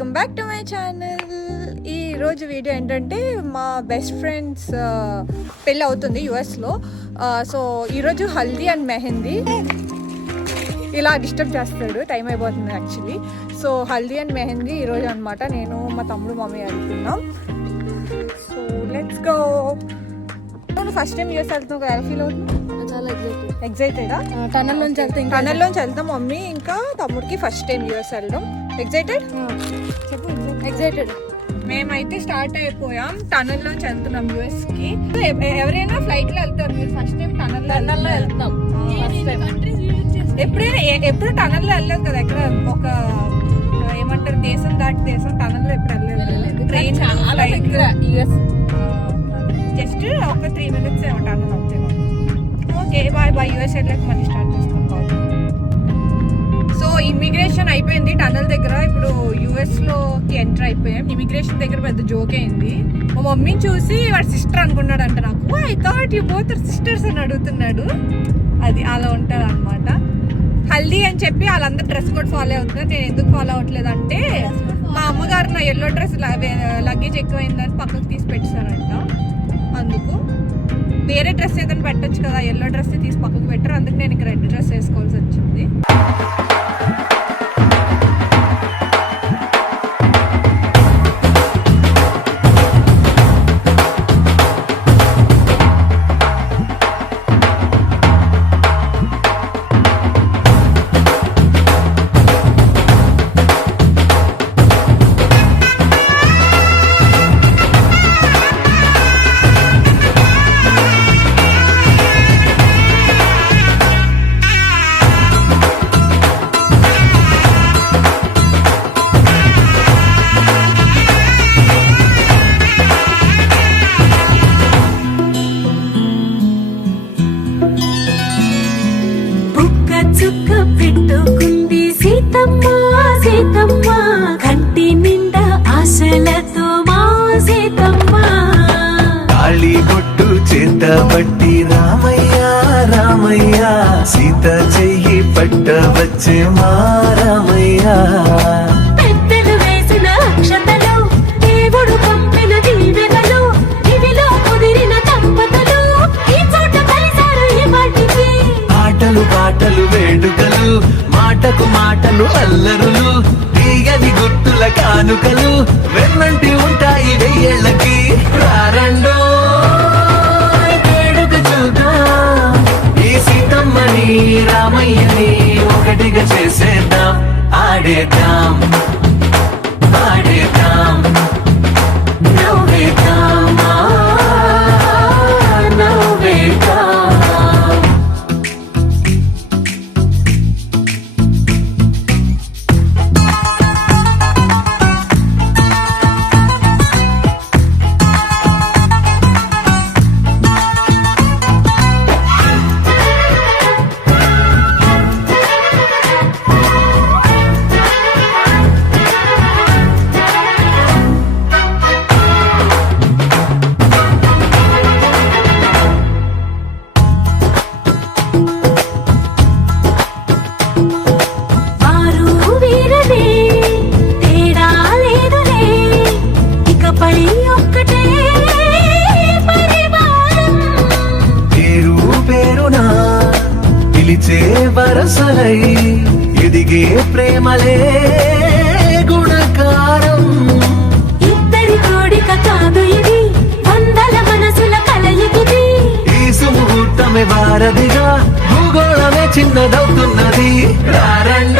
Welcome back to my channel. ఈరోజు video ఏంటంటే మా బెస్ట్ ఫ్రెండ్స్ పెళ్ళి అవుతుంది యుఎస్లో. సో ఈరోజు హల్దీ అండ్ మెహందీ. ఇలా డిస్టర్బ్ చేస్తాడు, టైం అయిపోతుంది actually. So haldi and mehndi ఈరోజు అనమాట. నేను మా తమ్ముడు మమ్మీ వెళ్తున్నాం. So let's go. నువ్వు ఫస్ట్ టైం యూఎస్ వెళ్తున్నావు కదా, ఎలా ఫీల్ అవుతున్నావు? చాలా ఎగ్జైటెడా? టనల్లోంచి వెళ్తాం మమ్మీ ఇంకా తమ్ముడికి ఫస్ట్ టైం యూఎస్ వెళ్ళడం. ఎగ్జైటెడ్? ఎగ్జైటెడ్. మేమైతే స్టార్ట్ అయిపోయాం, టనల్లోంచి వెళ్తున్నాం యూఎస్ కి. ఎవరైనా ఫ్లైట్ లో వెళ్తారు, మీరు ఫస్ట్ టైం టనల్లో వెళ్తాం. ఎప్పుడు టనల్లో వెళ్ళలేదు కదా, ఎక్కడ ఒక ఏమంటారు దేశం దాటి దేశం టనల్లో ఎప్పుడు వెళ్ళలేదు. ట్రైన్ జస్ట్ ఒక 3 minutes ఏమో టనల్ అవుతాయి. Okay bye bye. యూఎస్ వెళ్ళాక మళ్ళీ స్టార్ట్ చేస్తాం. సో ఇమిగ్రేషన్ అయిపోయింది టనల్ దగ్గర. ఇప్పుడు యుఎస్ లోకి ఎంటర్ అయిపోయాం. ఇమిగ్రేషన్ దగ్గర పెద్ద జోక్ అయింది. మా మమ్మీని చూసి వాడు సిస్టర్ అనుకున్నాడు అంట. నాకు I thought you both are sisters అని అడుగుతున్నాడు. అది అలా ఉంటుంది అనమాట. హల్దీ అని చెప్పి వాళ్ళందరూ డ్రెస్ కోడ్ ఫాలో అవుతున్నారు. నేను ఎందుకు ఫాలో అవ్వట్లేదు అంటే మా అమ్మగారు నా ఎల్లో డ్రెస్ లగేజ్ ఎక్కువైందని పక్కకు తీసి పెట్టారంట. అందుకు వేరే డ్రెస్ ఏదైనా పెట్టచ్చు కదా, ఎల్లో డ్రెస్ తీసి పక్కకు పెట్టారు. అందుకు నేను ఇక్కడ రెడ్ డ్రెస్ వేసుకోవాల్సి వచ్చింది. బట్టి రామయ్య రామయ్య సీత చెయ్యి పట్టవచ్చే మా రామయ్య. పెద్దలు వేసిన అక్షతలు, దేవుడు పంపిన దీవెనలు, ఇవిలో కుదిరిన దంపతులు ఈ చోట కలిసారు ఈ పాటికి. ఆటలు పాటలు వేడుకలు, మాటకు మాటలు అల్లరులు, తీయని గుర్తుల కానుకలు వెన్నంటి ఉంటాయి వెయ్యేళ్ళకి. రారండో రామయ్యని ఒకటిగా చేసేద్దాం, ఆడేద్దాం ఆడేద్దాం నవ్వేద్దాం నవ్వేద్దాం. వరసలై ఎదిగే ప్రేమలే గుణకారం. ఇద్దరి కోడిక కాదు ఇది, వందల మనసుల కలయికిది. ఈ సుముహూర్తమే వారధిగా, భూగోళమే చిన్నదవుతున్నది. రారండ